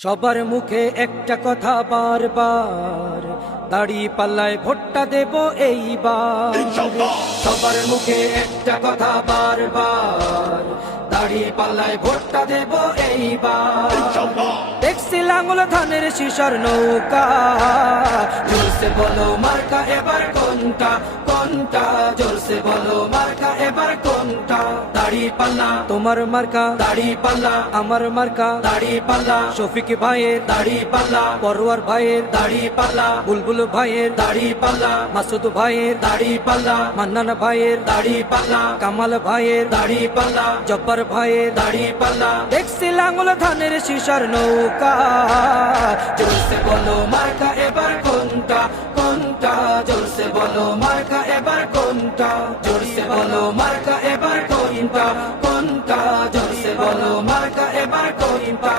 সবার মুখে একটা কথা বারবার, দাড়ি পাল্লায় ভোটটা দেব এইবার। সবার মুখে একটা কথা বারবার, দাড়ি পাল্লায় ভোটটা দেব এইবার। দেখছি লাঙ্গল ধানের শিশর নৌকা, জোরসে বলো মার্কা এবার কোনটা কোনটা, জোরসে বলো মার্কা এবার কোনটা। দাড়ি পাল্লা তোমার মার্কা, দাড়ি পাল্লা আমার মার্কা, দাড়ি পাল্লা শফিক ভাইয়ের দাড়ি পাল্লা, পরোয়ার ভাইয়ের দাড়ি পাল্লা, বুলবুল ভাইয়ের দাড়ি পাল্লা, মাসুদ ভাইয়ের দাড়ি পাল্লা, মান্নান ভাইয়ের দাড়ি পাল্লা, কামাল ভাইয়ের দাড়ি পাল্লা, জব্বার ভাইয়ের দাড়ি পাল্লা। দেখছি লাঙ্গল ধানের শিশর নৌকা, জোরসে বলো মার্কা এবার কোনটা কোনটা, জোরসে বলো মার্কা এবার কোনটা, জোরসে বলো মার্কা এবার কোনটা কোনটা, জোরসে বলো মার্কা এবার কোনটা।